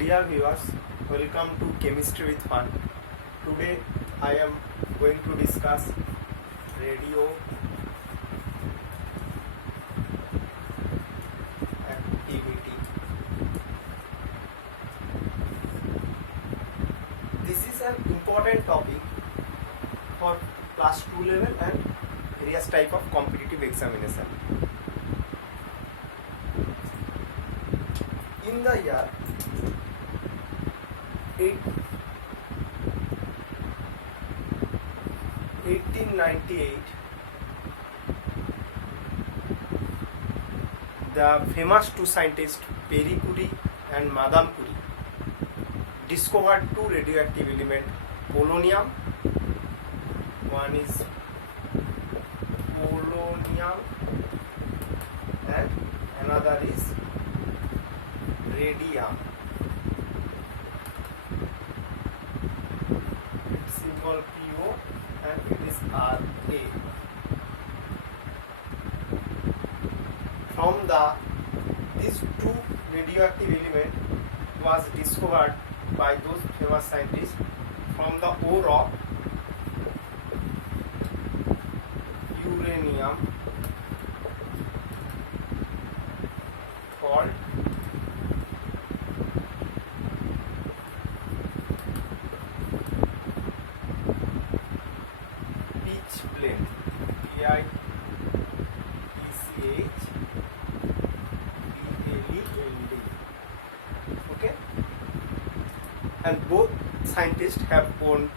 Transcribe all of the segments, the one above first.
Dear viewers, welcome to Chemistry with Fun. Today I am going to discuss radioactivity. This is an important topic for class 2 level and various type of competitive examination. In the year 1898, the famous two scientists Pierre Curie and Madame Curie discovered two radioactive elements, polonium. One is polonium and another is radium. Its symbol PO and it is Ra. From these two radioactive elements was discovered by those famous scientists from the ore of uranium called pitchblende, PITCHBLEND. Okay, and both scientists have won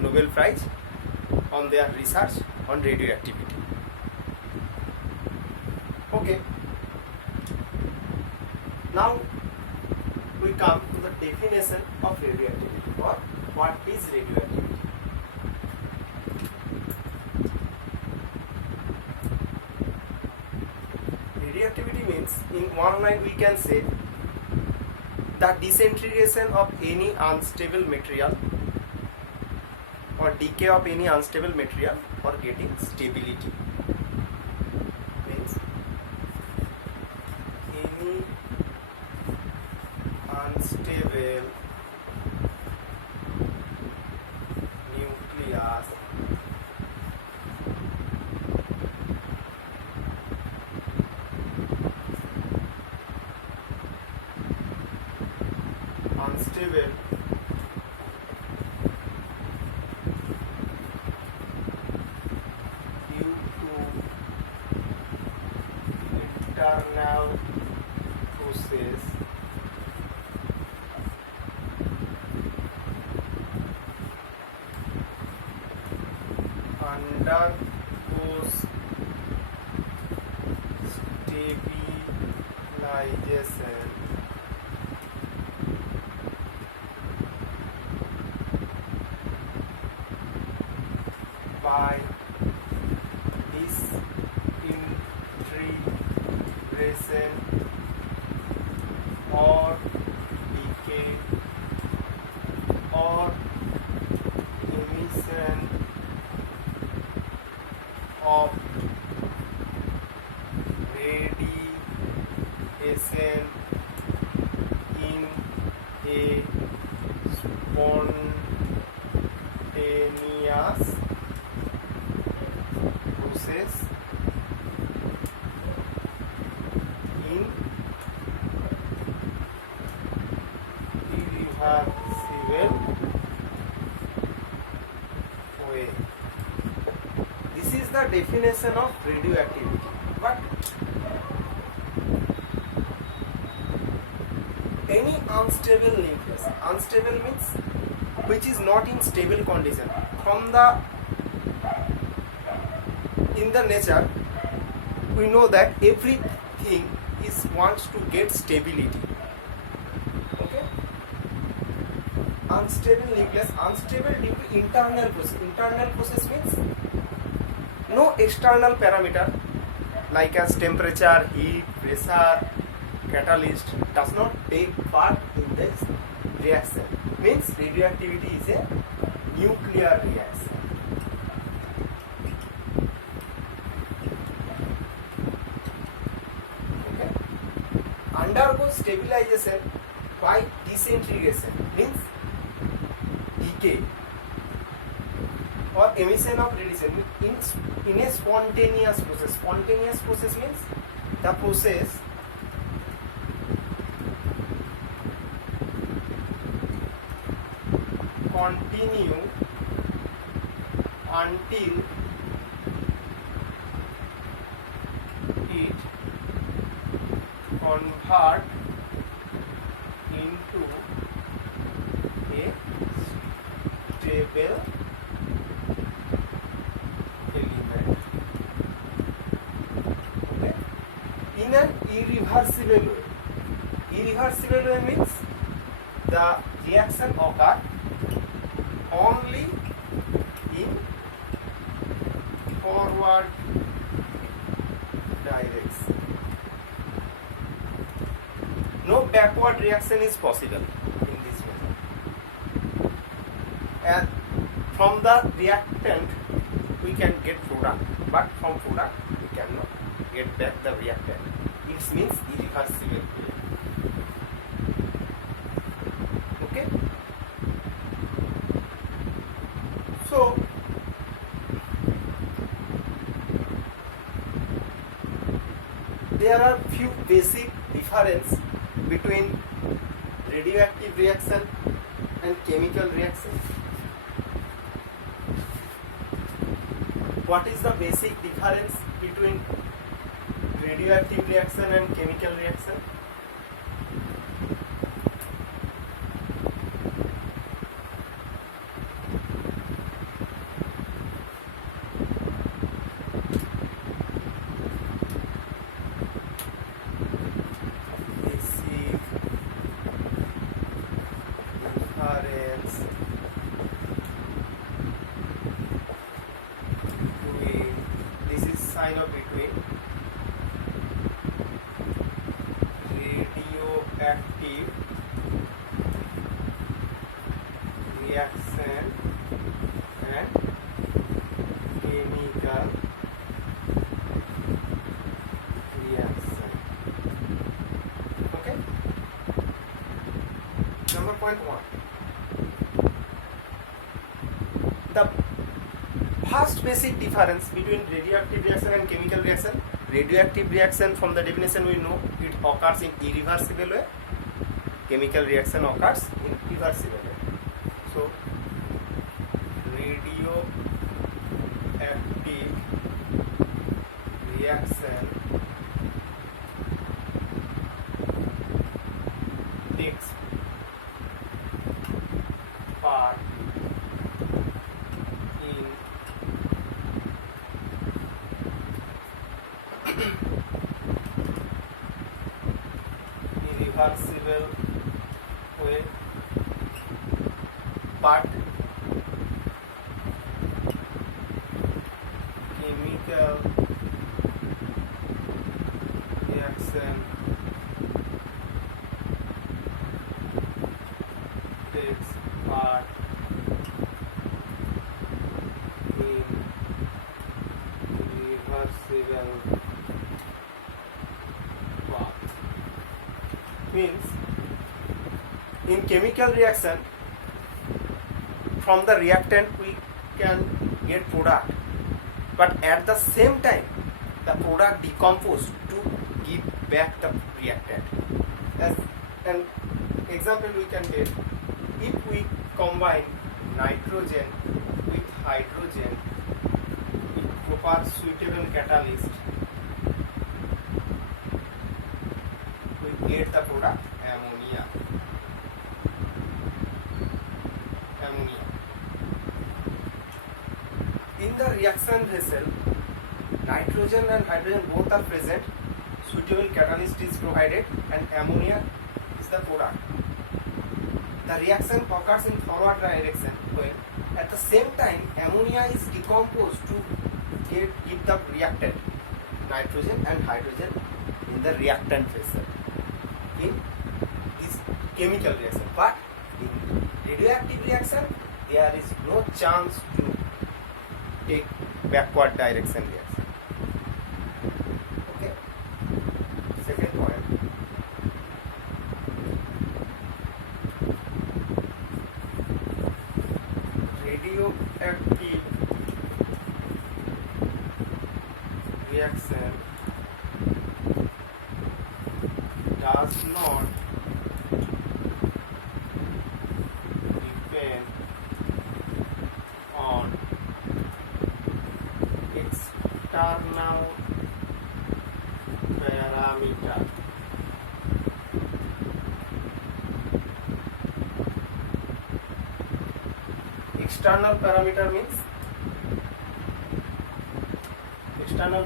Nobel Prize on their research on radioactivity. Okay, now we come to the definition of radioactivity, or what is radioactivity. Radioactivity means, in one line we can say, the disintegration of any unstable material or decay of any unstable material for getting stability. Means any unstable nucleus unstable due to internal process undergoes stabilization by disintegration or decay or emission of radiation in a spontaneous process in irreversible way. This is the definition of radioactivity. But any unstable nucleus, unstable means which is not in stable condition. In the nature, we know that everything wants to get stability. Okay? Unstable nucleus, unstable due to internal process. Internal process means no external parameter like as temperature, heat, pressure, catalyst does not take part in this reaction. Means radioactivity is a nuclear reaction. Okay? Undergoes stabilization by disintegration means decay or emission of radiation in a spontaneous process. Spontaneous process means the process continue until it convert into a stable element. Okay. In an irreversible way. Irreversible way means the reaction occurs only in forward direction. No backward reaction is possible in this method. And from the reactant we can get product, but from product we cannot get back the reactant. It means irreversible. Okay. So there are few basic difference between radioactive reaction and chemical reaction. What is the basic difference between radioactive reaction and chemical reaction? Sign of between radioactive reaction and chemical reaction. Okay. Number point 1. The first basic difference between radioactive reaction and chemical reaction. Radioactive reaction, from the definition we know, it occurs in irreversible way. Chemical reaction occurs in reversible way. So radioactive reaction takes part in irreversible way, but chemical reaction takes part in irreversible path. Means in chemical reaction, from the reactant we can get product, but at the same time the product decomposed to give back the reactant. As an example we can get, if we combine nitrogen with hydrogen with proper suitable catalyst, we get the product ammonia. In the reaction vessel, nitrogen and hydrogen both are present, suitable catalyst is provided, and ammonia is the product. The reaction occurs in forward direction when at the same time ammonia is decomposed to give the reactant, nitrogen and hydrogen in the reactant vessel in this chemical reaction. But in radioactive reaction there is no chance to take backward direction reaction. Okay. Second point. reaction does not depend on external parameter. External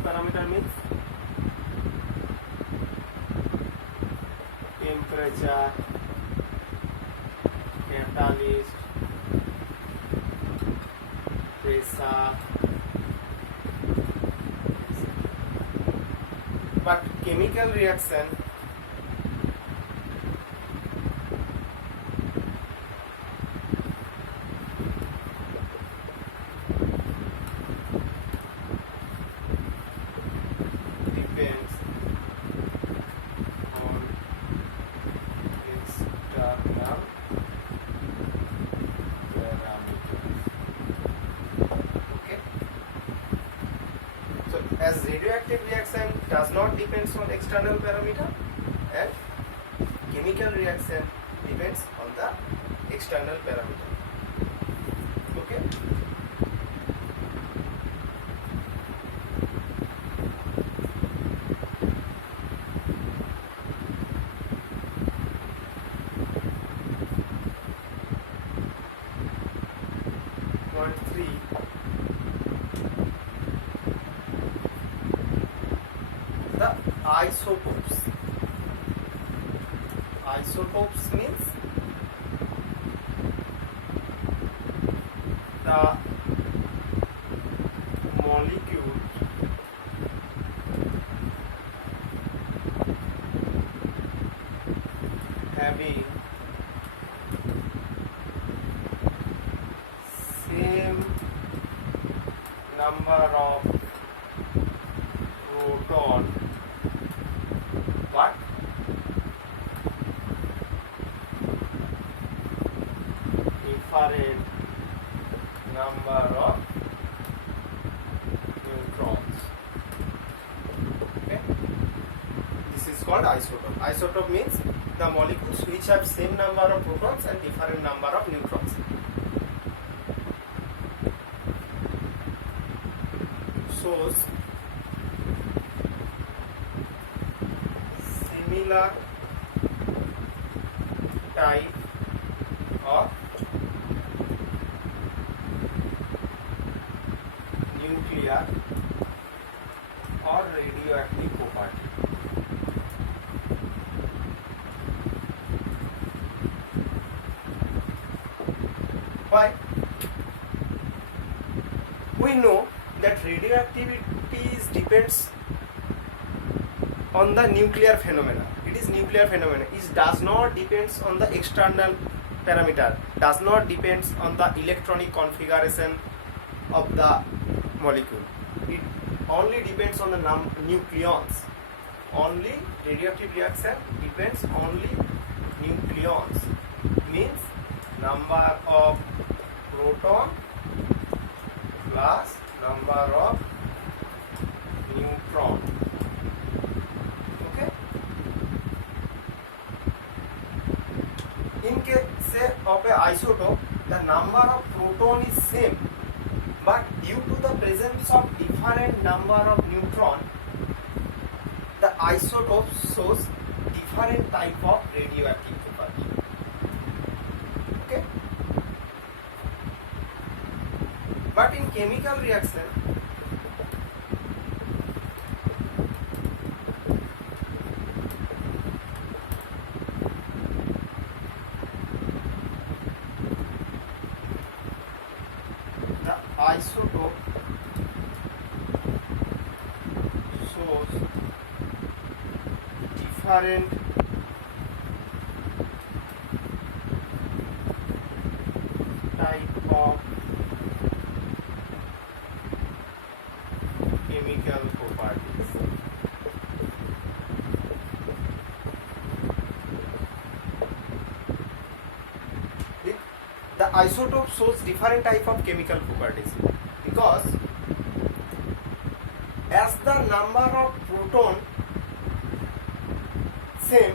parameter means temperature, catalyst, pressure, but chemical reaction depends on external parameters. Okay. So as radioactive reaction does not depends on external parameter, and chemical reaction depends on the external parameter. Okay. Point 3. The isotopes. Isotopes means the molecule having same number of proton but different number of neutrons. Okay, this is called isotope. Isotope means the molecules which have same number of protons and different number of neutrons. Shows similar type of nuclear or radioactive property. Why? We know that radioactivity depends on the nuclear phenomena. It is nuclear phenomena. It does not depends on the external parameter. Does not depends on the electronic configuration of the molecule. It only depends on the nucleons. Only radioactive reaction depends only nucleons. Means number of proton plus number of neutron. Okay. In case of a isotope, the number of proton is same, but due to the presence of different number of neutron, the isotope shows different type of radioactive property. Okay. But in chemical reaction, the isotope shows different type of chemical properties. The isotope shows different type of chemical properties because as the number of proton same,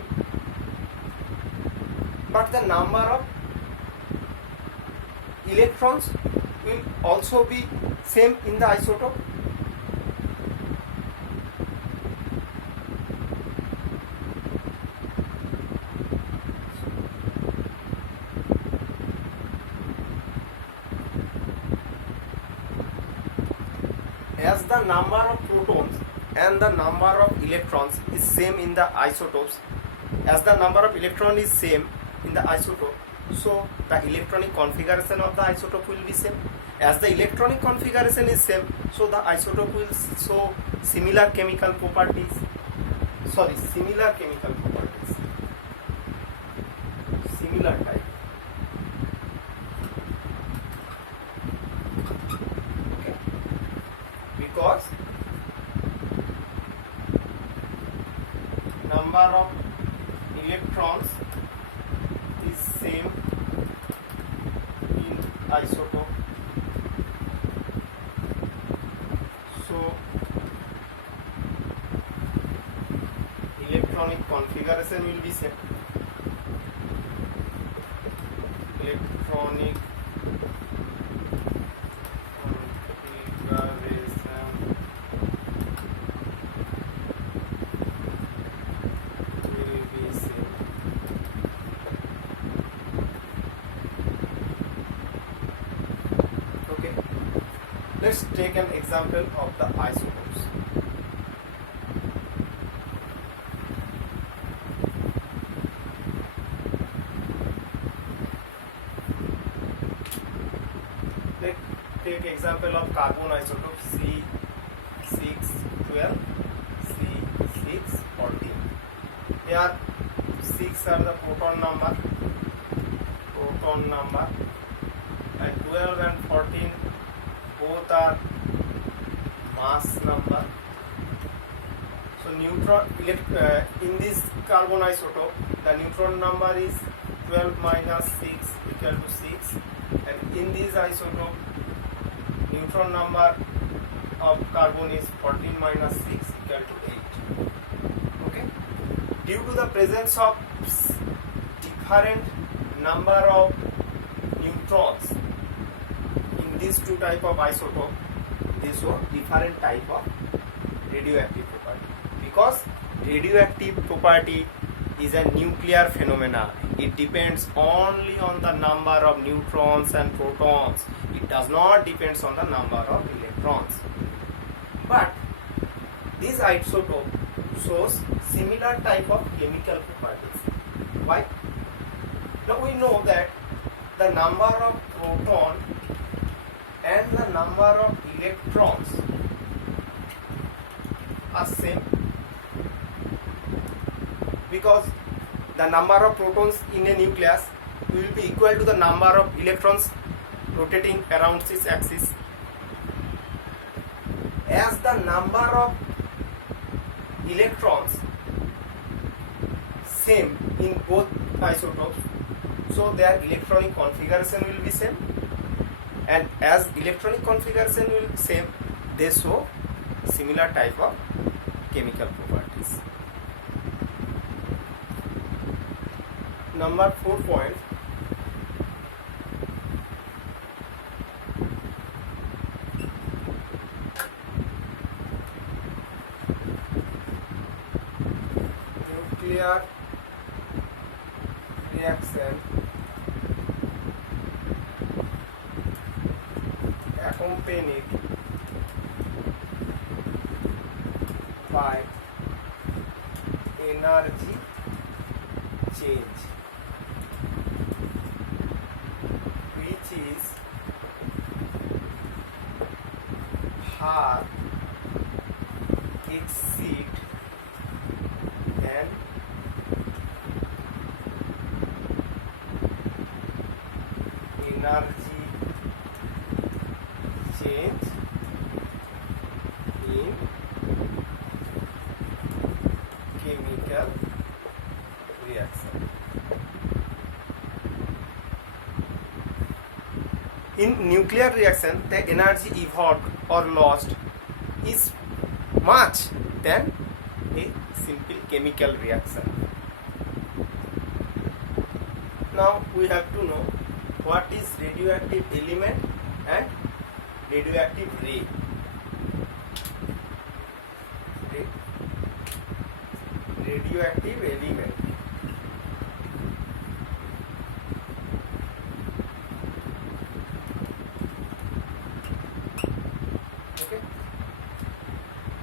but the number of electrons will also be same in the isotope. As the number of protons and the number of electrons is same in the isotopes, as the number of electron is same in the isotope, so the electronic configuration of the isotope will be same. As the electronic configuration is same, so the isotope will show similar chemical properties. Similar chemical properties, similar type. Okay, because number of electrons is same in isotope, so electronic configuration will be same. Electronic configuration will be same. Okay, let's take an example of the isotopes. Take example of carbon isotope C612, C614. Here 6 are the proton number, and 12 and 14 both are mass number. So neutron in this carbon isotope, the neutron number is 12 minus 6 equal to 6, and in this isotope neutron number of carbon is 14 minus 6 equal to 8. Okay, due to the presence of different number of neutrons in these two type of isotope, this was different type of radioactive property. Because radioactive property is a nuclear phenomena, it depends only on the number of neutrons and protons. It does not depend on the number of electrons. But this isotope shows similar type of chemical properties. Why? Now we know that the number of proton and the number of electrons are same, because the number of protons in a nucleus will be equal to the number of electrons rotating around its axis. As the number of electrons same in both isotopes, so their electronic configuration will be same, and as electronic configuration will be same, they show similar type of chemical properties. Number 4 point, nuclear reaction accompanied by energy change, which is far exceed an energy change in chemical reaction. In nuclear reaction, the energy evolved or lost is much than a simple chemical reaction. Now we have to know what is radioactive element and radioactive ray. Radioactive element. Okay.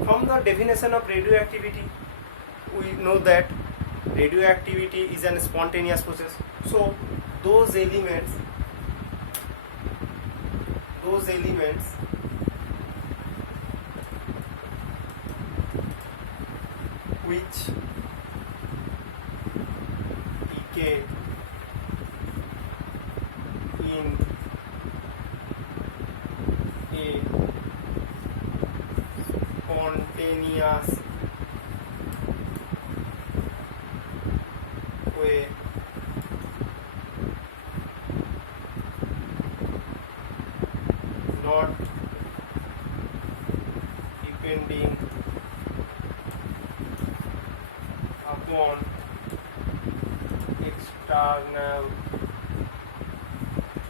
From the definition of radioactivity, we know that radioactivity is a spontaneous process. So those elements which decay in a spontaneous way not depending upon external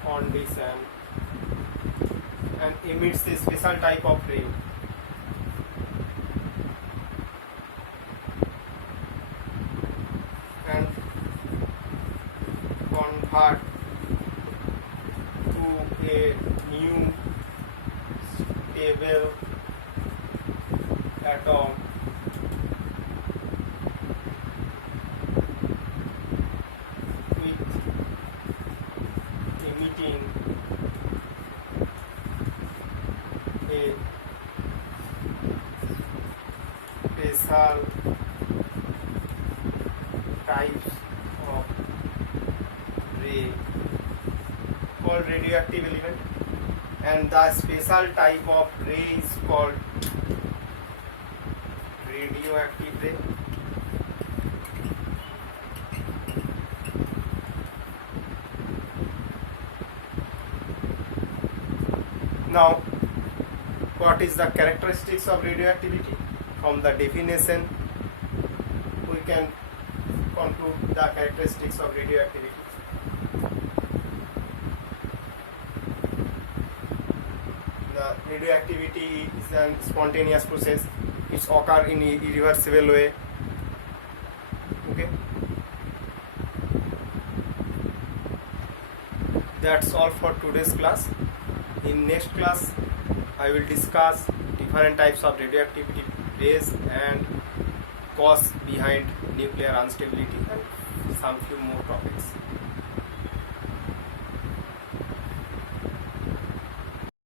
condition and emits a special type of ray. And convert to a new stable atom with emitting a special types of ray called radioactive element, and the special type of ray is called radioactive ray. Now, what is the characteristics of radioactivity? From the definition, we can conclude the characteristics of radioactivity. The radioactivity is a spontaneous process. It occurs in a irreversible way. Okay. That's all for today's class. In next class, I will discuss different types of radioactivity rays and cause behind nuclear instability and some few more topics.